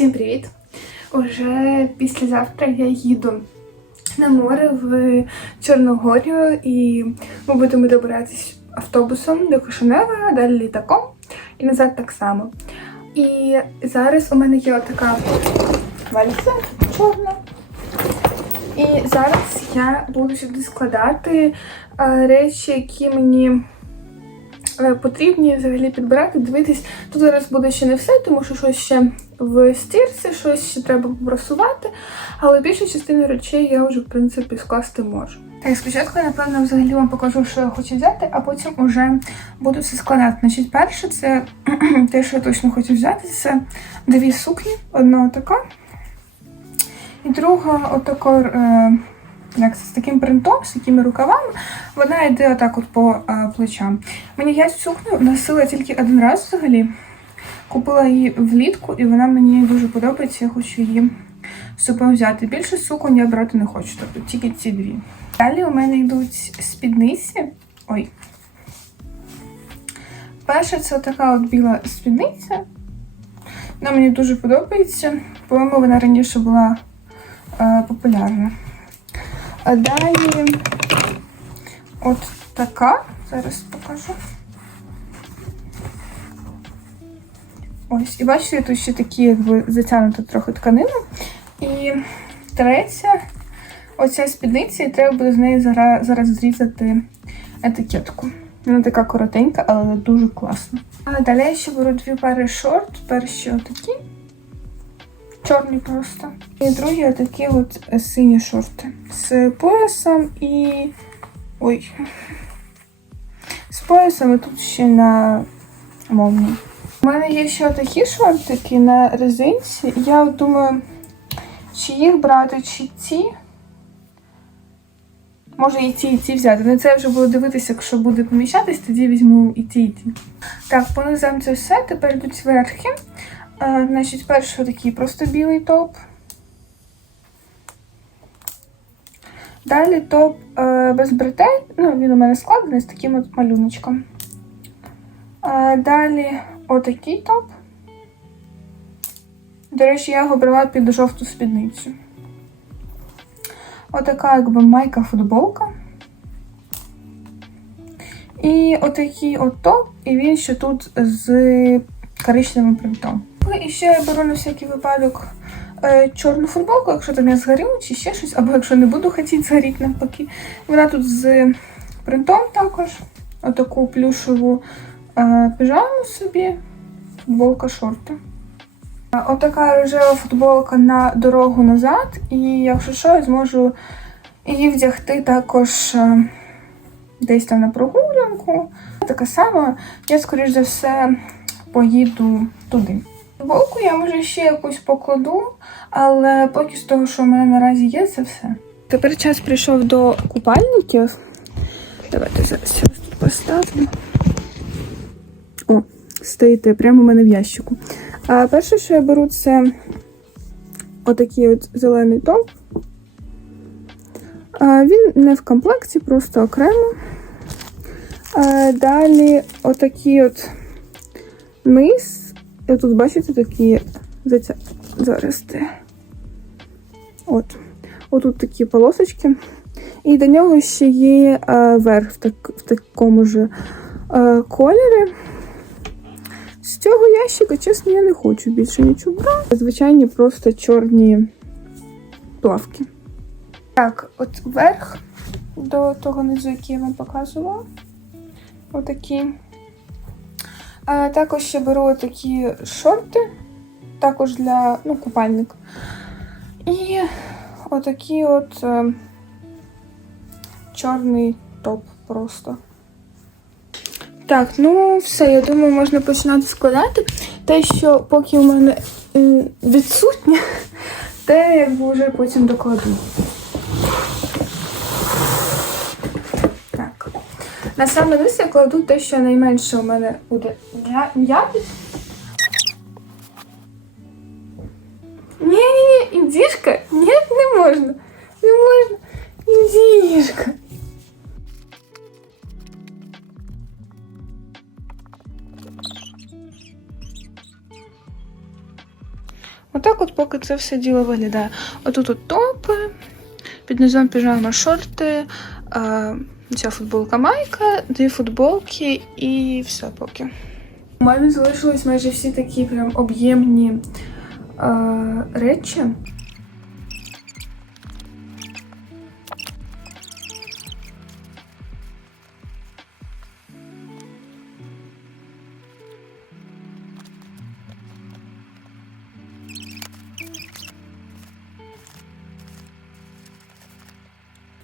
Всім привіт! Уже післязавтра я їду на море в Чорногорію і ми будемо добиратись автобусом до Кишинева, далі літаком і назад так само. І зараз у мене є отака валіза чорна. І зараз я буду сюди складати е, речі, які мені потрібні взагалі підбирати, дивитись. Тут зараз буде ще не все, тому що щось ще в стірці, щось ще треба попросувати, але більшу частину речей я вже, в принципі, скласти можу. Так, спочатку я, напевно, взагалі вам покажу, що я хочу взяти, а потім вже буду все складати. Значить, перше, це те, що я точно хочу взяти, це дві сукні. Одна така. І друга отако, е, як з таким принтом, з такими рукавами, вона йде отак от по е, плечам. Мені я сукню носила тільки один раз взагалі. Купила її влітку, і вона мені дуже подобається, я хочу її собою взяти. Більше суконь я брати не хочу, тобто тільки ці дві. Далі у мене йдуть спідниці. Ой. Перша це така от біла спідниця. Вона мені дуже подобається. По-моєму, вона раніше була е, популярна. А далі от така. Зараз покажу. Ось, і бачите, тут ще такі, якби затягнута трохи тканина. І третя, оця спідниця, і треба буде з неї зараз, зараз зрізати етикетку. Вона така коротенька, але дуже класна. А далі я ще беру дві пари шорт. Перші отакі. Чорні просто. І другі отакі от е, сині шорти. З поясом і. Ой. З поясом і тут ще на молнії. У мене є ще такі шортики на резинці. Я думаю, чи їх брати, чи ці. Може і ті, і ті взяти. На це я вже буду дивитися, якщо буде поміщатись, тоді візьму і ті, і ті. Так, понизаємо це все, тепер йдуть верхи. А, значить, перший такий просто білий топ. Далі топ е, без бретель. Ну, він у мене складений з таким от малюночком. А, далі отакий топ. До речі, я його брала під жовту спідницю. Отака, якби майка футболка. І отакий от топ, і він ще тут з коричневим принтом. І ще я беру на всякий випадок е, чорну футболку, якщо там я згорю, чи ще щось, або якщо не буду хотіти згоріти навпаки. Вона тут з принтом також. Отаку плюшеву е, піжаму собі, футболка шорти. Отака рожева футболка на дорогу назад, і якщо що, я зможу її вдягти також е, десь там на прогулянку. Така сама, я, скоріш за все, поїду туди. Футболку я може ще якусь покладу, але поки з того, що в мене наразі є, це все. Тепер час прийшов до купальників. Давайте зараз я тут поставлю. О, стоїте прямо у мене в ящику. А перше, що я беру, це отакий от зелений топ. А, він не в комплекті, просто окремо. А, далі отакий от низ. І тут, бачите, такі де. От. Отут такі полосочки. І до нього ще є а, верх в, так, в такому ж а, кольорі. З цього ящика, чесно, я не хочу більше нічого брати. Звичайні просто чорні плавки. Так, от верх до того низу, який я вам показувала. Отакі. А також ще беру такі шорти, також для ну, купальник. І отакий от е, чорний топ просто. Так, ну все, я думаю, можна починати складати. Те, що поки у мене відсутнє, те якби вже потім докладу. Так. На саме низ я кладу те, що найменше у мене буде м'я- м'ятись. Ні-ні-ні, індішка? Ні, не можна. Не можна. Індішка. Отак от поки це все діло виглядає. Отут от топи, під низом піжама шорти, а, ця футболка майка, дві футболки і все поки. У мене залишились майже всі такі прям об'ємні е, речі.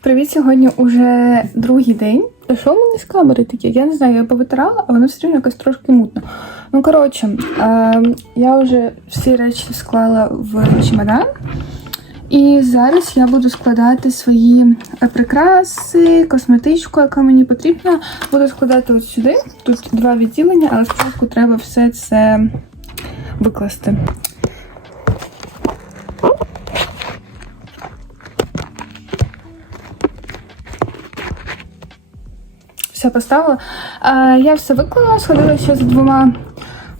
Привіт, сьогодні уже другий день. Що в мене з камери таке? Я не знаю, я повитирала, а воно все рівно якось трошки мутно. Ну, коротше, е, я вже всі речі склала в чемодан. І зараз я буду складати свої е, прикраси, косметичку, яка мені потрібна. Буду складати от сюди. Тут два відділення, але спочатку треба все це викласти. Все поставила. А, я все виклала, сходила ще з двома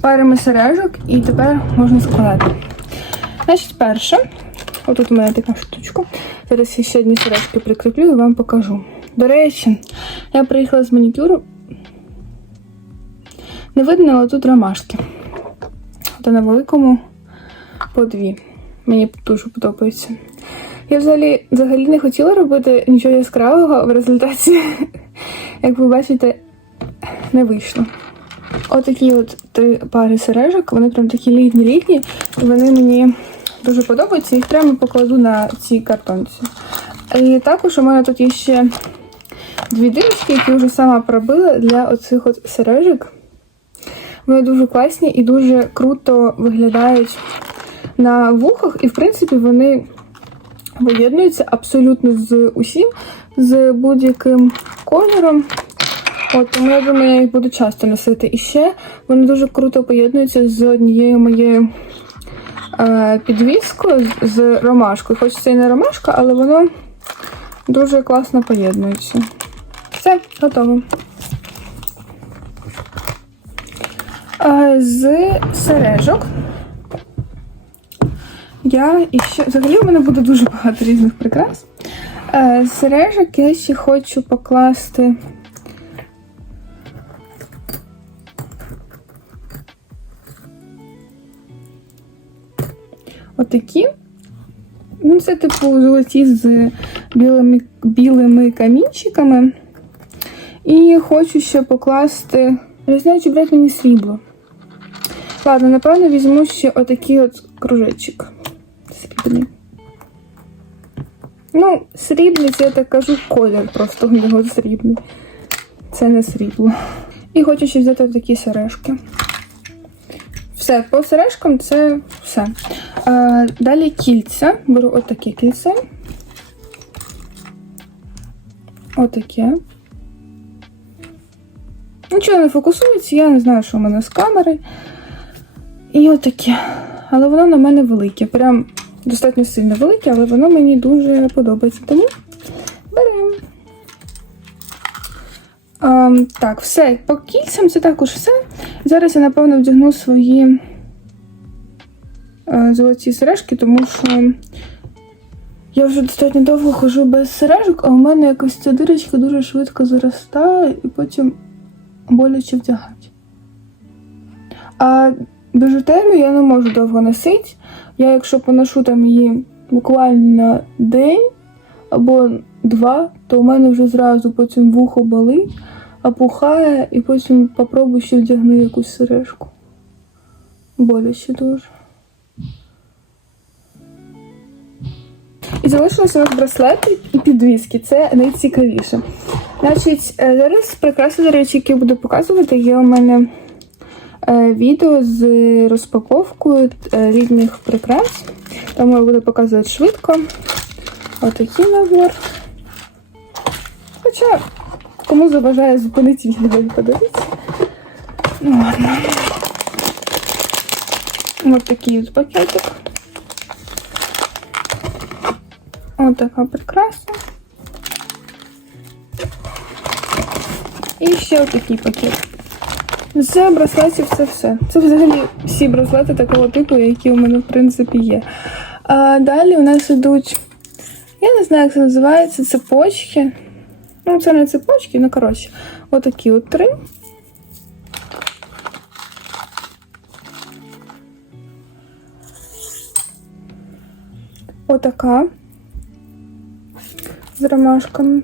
парами сережок, і тепер можна складати. Значить, перше, отут у мене така штучка. Зараз я ще одні сережки прикріплю і вам покажу. До речі, я приїхала з манікюру. Не видно, але тут ромашки. Та на великому по дві. Мені дуже подобається. Я взагалі взагалі не хотіла робити нічого яскравого в результаті, як ви бачите, не вийшло. Отакі от три пари сережок, вони прям такі літні-літні, і вони мені дуже подобаються. Їх прямо покладу на цій картонці. І також у мене тут є ще дві дирочки, які вже сама пробила для оцих от сережок. Вони дуже класні і дуже круто виглядають на вухах, і в принципі вони виєднуються абсолютно з усім, з будь-яким кольором. От, тому я думаю, я їх буду часто носити. І ще вони дуже круто поєднуються з однією моєю е, підвіскою з ромашкою. Хоч це і не ромашка, але воно дуже класно поєднується. Все, готово. Е, з сережок. Я і взагалі у мене буде дуже багато різних прикрас. Е, сережок я ще хочу покласти. Отакі. Ну, це, типу, золоті з білими, білими камінчиками. І хочу ще покласти. Не знаю, чи брати мені срібло. Ладно, напевно, візьму ще отакий от кружечок. Срібний. Ну, срібний, це я так кажу, колір просто в нього срібний. Це не срібло. І хочу ще взяти такі сережки. Все, по сережкам це все. А, далі кільця. Беру отаке кільце. Отаке. Нічого не фокусується, я не знаю, що в мене з камери. І отаке. Але воно на мене велике. Прям достатньо сильно велике, але воно мені дуже подобається. Тому беремо. Ем, так, все. По кільцям це також все. Зараз я, напевно, вдягну свої е, золоті сережки, тому що я вже достатньо довго хожу без сережок, а у мене якось ця дирочка дуже швидко заростає і потім боляче вдягати. А біжутерію я не можу довго носити. Я, якщо поношу там її буквально день або два, то у мене вже зразу потім вухо болить, опухає, і потім попробую ще вдягни якусь сережку. Боляче дуже. І залишилися у нас браслети і підвіски. Це найцікавіше. Значить, е, зараз прикраси, речі, які я буду показувати, є у мене відео з розпаковкою е, різних прикрас. Тому я буду показувати швидко. Отакий набор. Хоча, кому забажає зупинити відео і подивитися. Ну ладно. Ось такий от пакетик. Ось така прикраса. І ще отакий пакет. З браслетів це все. Це взагалі всі браслети такого типу, які у мене в принципі є. А далі у нас ідуть, я не знаю, як це називається, цепочки. Ну, це не цепочки, ну коротше, отакі от три. Отака. З ромашками.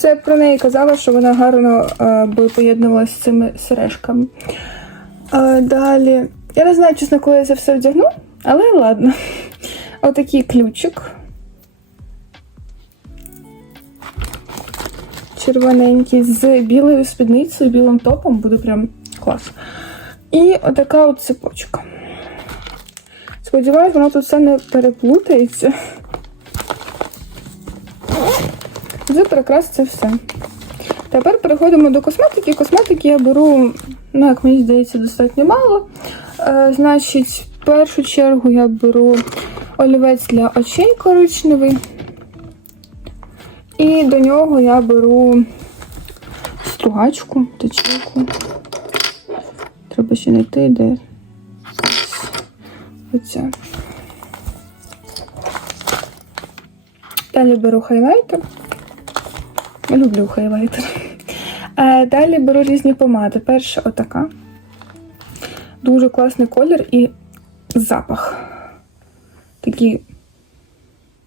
Оце я про неї казала, що вона гарно е, би поєднувалася з цими сережками. Е, далі. Я не знаю, чесно, коли я це все вдягну, але ладно. Отакий ключик. Червоненький з білою спідницею, білим топом буде прям клас. І отака от цепочка. Сподіваюсь, воно тут все не переплутається. Вже прикрас це все. Тепер переходимо до косметики. Косметики я беру, ну, як мені здається, достатньо мало. Е, значить, в першу чергу я беру олівець для очей коричневий. І до нього я беру стругачку, точилку. Треба ще знайти, де оця. Далі беру хайлайтер. Люблю хайлайтер. Далі беру різні помади. Перша отака. Дуже класний колір і запах. Такий.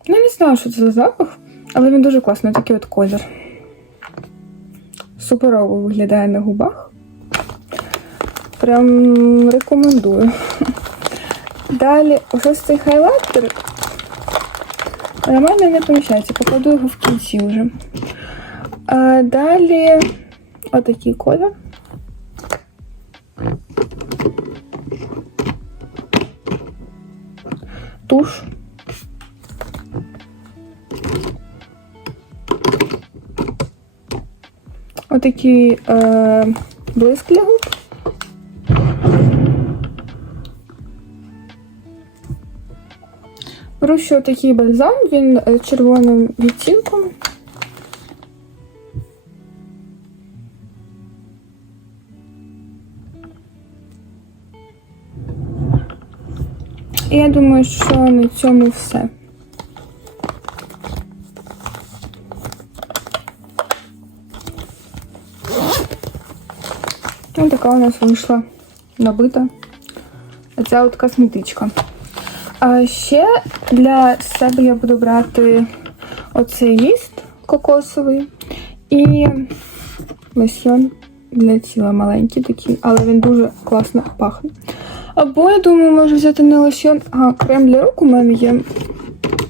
Ну, не знаю, що це за запах, але він дуже класний, такий от колір. Суперово виглядає на губах. Прям рекомендую. Далі, ось цей хайлайтер. Нормально не поміщається, покладу його в кінці вже. А далі отакий колір. Туш. Отакий е, блиск для губ. Беру ще такий бальзам, він е, червоним відтінком. І я думаю, що на цьому все. Ось така у нас вийшла набита. Оця от косметичка. А ще для себе я буду брати оцей ліст кокосовий і лосьон для тіла маленький такий, але він дуже класно пахне. Або, я думаю, можу взяти не лосьон, а крем для рук у мене є.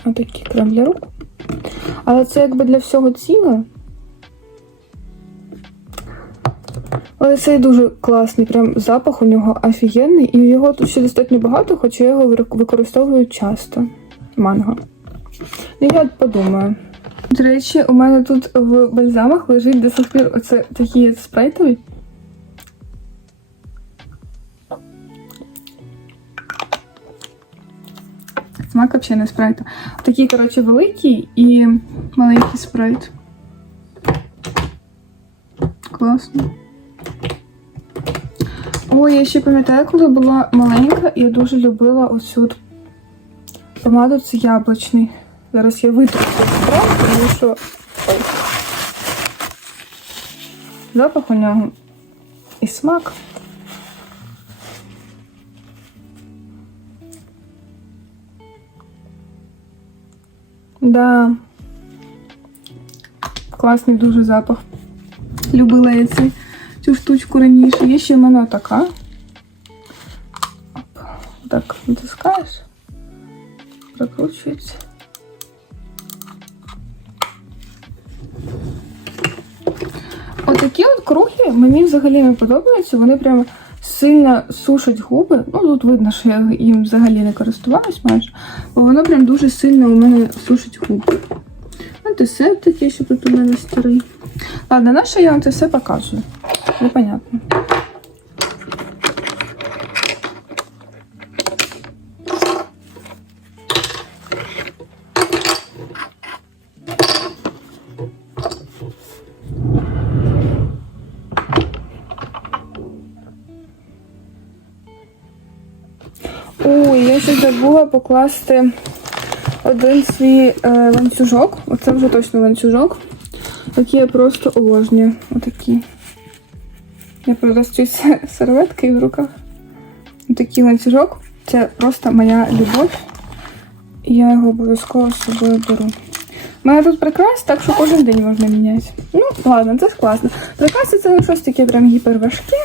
Отакий крем для рук. Але це якби для всього тіла. Але цей дуже класний, прям запах у нього офігенний. І його тут ще достатньо багато, хоча я його використовую часто. Манго. Ну, я подумаю. До речі, у мене тут в бальзамах лежить до сих пір оце такий спрейтовий. Смак взагалі не спрайту. Такий, коротше, великий і маленький спрайт. Класно. Ой, я ще пам'ятаю, коли була маленька, я дуже любила оцю помаду, це яблучний. Зараз я витру тому що. Ой. Запах у нього і смак. Да. Класний дуже запах. Любила я цю, цю штучку раніше. Є ще в мене така. Так, натискаєш. Прокручується. Отакі от круглі мені взагалі не подобаються. Вони прямо сильно сушить губи. Ну, тут видно, що я їм взагалі не користувалась майже. Бо воно прям дуже сильно у мене сушить губи. Антисеп такий, що тут у мене старий. Ладно, на що я вам це все показую? Непонятно. Ще забула покласти один свій е, ланцюжок. Оце вже точно ланцюжок. Який я просто обожнюю. Отакі. Я цією серветкою в руках. Отакий ланцюжок. Це просто моя любов. Я його обов'язково з собою беру. У мене тут прикрас, так що кожен день можна міняти. Ну, ладно, це ж класно. Прикраси це не щось таке прям гіперважке,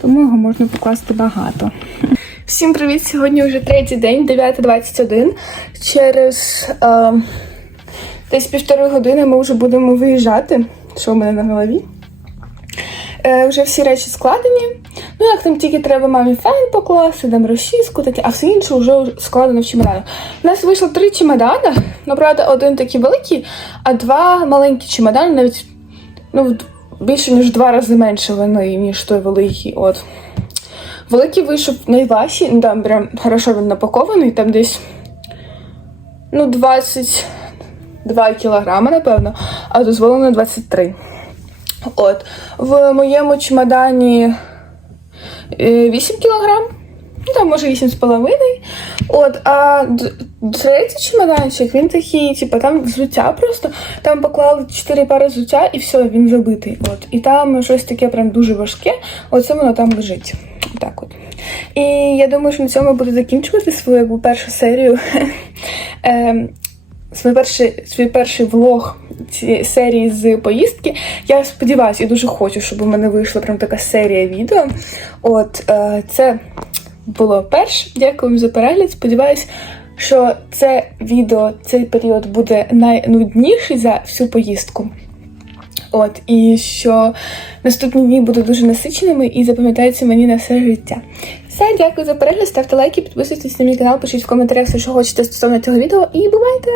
тому його можна покласти багато. Всім привіт! Сьогодні вже третій день, 9.21. Через е, десь півтори години ми вже будемо виїжджати. Що в мене на голові? Е, вже всі речі складені. Ну, як там тільки треба мамі фен покласти, там розчіску, таке, а все інше вже складено в чемоданах. У нас вийшло три чемодани. Ну, правда, один такий великий, а два маленькі чемодани, навіть ну, більше, ніж два рази менше вони, ніж той великий. От. Великий вийшов найважчий, ну там прям хорошо він напакований, там десь ну, 22 кілограми, напевно, а дозволено 23. От. В моєму чемодані е, 8 кілограм. Ну, там може 8,5. От, а третій чемоданчик, він такий, типу, там взуття просто. Там поклали 4 пари взуття і все, він забитий. От. І там щось таке прям дуже важке. Оце воно там лежить. Так от. І я думаю, що на цьому буду закінчувати свою якби, першу серію. Ем, свій перший, свій перший влог цієї серії з поїздки. Я сподіваюся і дуже хочу, щоб у мене вийшла прям така серія відео. От е, це було перше. Дякую за перегляд. Сподіваюсь, що це відео, цей період буде найнудніший за всю поїздку. От, і що наступні дні будуть дуже насиченими і запам'ятаються мені на все життя. Все, дякую за перегляд, ставте лайки, підписуйтесь на мій канал, пишіть в коментарях все, що хочете стосовно цього відео, і бувайте!